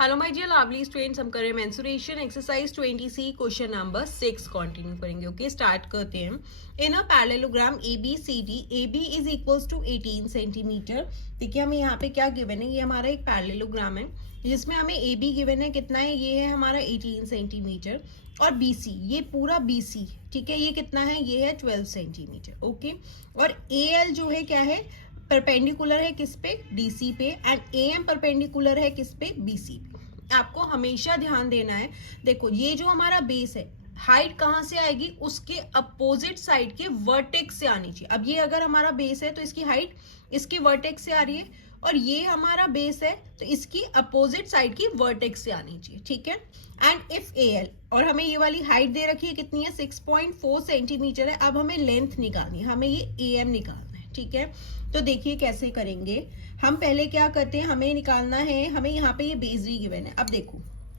Hello my dear lovely students, हम कर रहे हैं mensuration exercise 20C question number 6 continue करेंगे। ओके, स्टार्ट करते हैं। In a parallelogram ABCD, AB is equals to 18 centimetre. देखिए हमें यहाँ पे क्या गिवन है, ये हमारा एक पैरेललोग्राम है जिसमें हमें AB गिवन है कितना है, ये है हमारा 18 सेंटीमीटर और BC, ये पूरा BC, ठीक है, ये कितना है, ये है 12 सेंटीमीटर। ओके, और AL जो है क्या है, परपेंडिकुलर है किस पे, डीसी पे, एंड AM परपेंडिकुलर है किस पे, BC पे। आपको हमेशा ध्यान देना है, देखो ये जो हमारा बेस है, हाइट कहाँ से आएगी, उसके अपोजिट साइड के वर्टेक्स से आनी चाहिए। अब ये अगर हमारा बेस है तो इसकी हाइट इसके वर्टेक्स से आ रही है, और ये हमारा बेस है तो इसकी अपोजिट साइड की वर्टेक्स से आनी चाहिए, ठीक है। एंड इफ AL, और हमें ये वाली हाइट दे रखी है कितनी है, 6.4 सेंटीमीटर है। अब हमें लेंथ निकालनी है, हमें ये AM निकालना है, ठीक है। तो देखिए कैसे करेंगे हम, पहले क्या करते हैं, हमें निकालना है, हमें यहाँ पे ये बेस भी गिवन है। अब देखो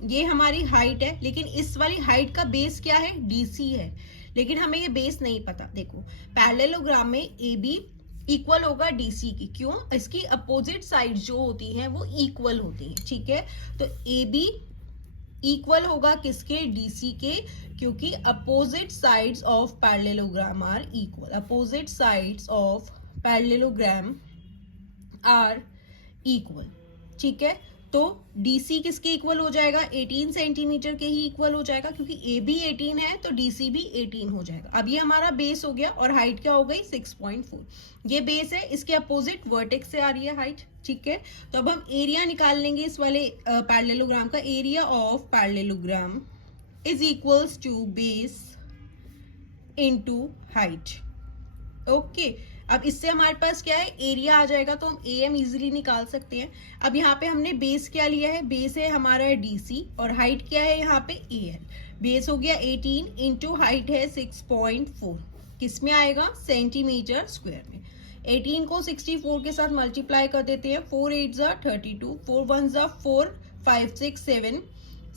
ये हमारी हाइट है, लेकिन इस वाली हाइट का बेस क्या है, DC है, लेकिन हमें ये बेस नहीं पता। देखो पैरेललोग्राम में AB इक्वल होगा DC की, क्यों, इसकी अपोजिट साइड जो होती हैं वो इक्वल होती हैं, ठीक है। तो AB इक्वल होगा किसके, DC के, क्योंकि opposite sides of parallelogram are equal. Opposite sides of parallelogram are equal, ठीक है। तो DC किसके इक्वल हो जाएगा, 18 सेंटीमीटर के ही इक्वल हो जाएगा, क्योंकि AB 18 है तो DC भी 18 हो जाएगा। अब ये हमारा बेस हो गया और हाइट क्या हो गई, 6.4। ये बेस है, इसके अपोजिट वर्टेक्स से आ रही है हाइट, ठीक है। तो अब हम एरिया निकाल लेंगे इस वाले पैरेललोग्राम का। Area of parallelogram is equals to base into height. Okay, अब इससे हमारे पास क्या है, एरिया आ जाएगा, तो हम AM इजीली निकाल सकते हैं। अब यहाँ पे हमने बेस क्या लिया है, बेस है हमारा DC, और हाइट क्या है यहाँ पे AL। बेस हो गया 18 इंटू हाइट है 6.4, किस में आएगा, सेंटीमीटर स्क्वायर में। 18 को 64 के साथ मल्टीप्लाई कर देते हैं, 4 8 जा 32, 4 1 जा 4, 5 6 7,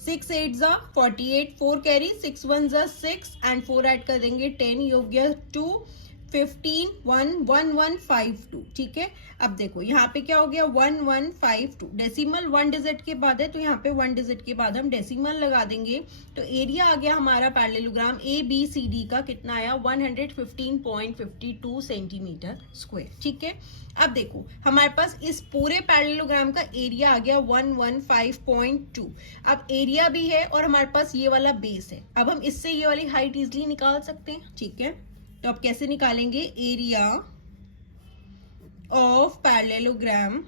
6 8 जा 48, 4 कैरी, 6 1 जा 6, एंड 4 ऐड कर देंगे 10, ये हो गया 2 15 1 1 1 5 2, ठीक है। अब देखो यहाँ पे क्या हो गया, 1 1 5 2, डेसिमल 1 डिजिट के बाद है तो यहाँ पे 1 डिजिट के बाद हम डेसिमल लगा देंगे। तो एरिया आ गया हमारा पैरेललोग्राम ABCD का, कितना आया, 115.52 सेंटीमीटर स्क्वायर, ठीक है। अब देखो हमारे पास इस पूरे पैरेललोग्राम का एरिया आ गया 115.2। अब एरिया भी है और हमारे पास ये वाला बेस है, अब हम इससे ये वाली हाइट इजिली निकाल सकते हैं, ठीक है। तो अब कैसे निकालेंगे, area of parallelogram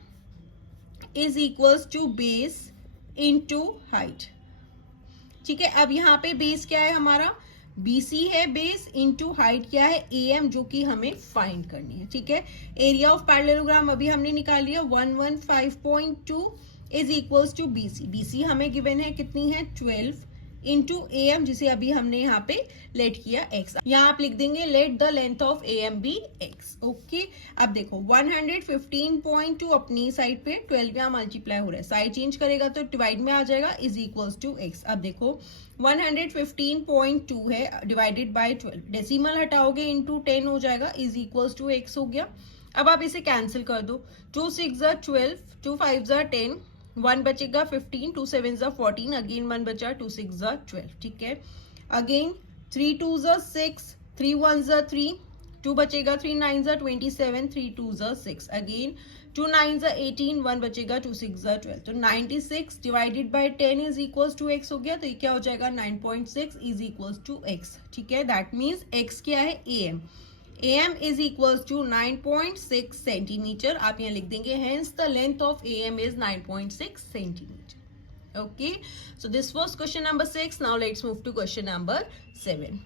is equals to base into height, ठीक है। अब यहाँ पे बेस क्या है हमारा, BC है बेस, इनटू हाइट क्या है, AM, जो कि हमें फाइंड करनी है, ठीक है। एरिया ऑफ पैरेललोग्राम अभी हमने निकाल लिया, 115.2 is equals to BC। BC हमें गिवन है कितनी है, 12 इंटू AM, जिसे अभी हमने यहाँ पे लेट किया X। यहाँ आप लिख देंगे let the length of AM be X। Okay, अब देखो 115.2 अपनी साइड पे, 12 यहाँ मल्टीप्लाई हो रहा है, साइड चेंज करेगा तो डिवाइड में आ जाएगा, इज इक्वल्स टू X। अब देखो 115.2 है डिवाइडेड बाय 12, डेसिमल हटाओगे इंटू 10 हो जाएगा, इज इक्वल्स टू X हो गया। अब आप इसे कैंसिल कर दो, 2 6 जा 12, 2 5 जा 10, 1 बचेगा 15, 2 7 जा 14, अगेन 1 बचा, 2 6 जा 12, ठीक है। अगेन 3 2 जा 6, 3 1 जा 3, 2 बचेगा, 3 9 जा 27, 3 2 जा 6, अगेन 2 9 जा 18, 1 बचेगा, 2 6 जा 12। तो 96 divided by 10 is equals to X हो गया। तो ये क्या हो जाएगा, 9.6 इज इक्वल्स टू X, ठीक है। दैट मीन्स X क्या है, AM। AM is equals to 9.6 centimetre, आप यहाँ लिख देंगे, hence the length of AM is 9.6 centimeter. Okay, so this was question number 6. Now let's move to question number 7.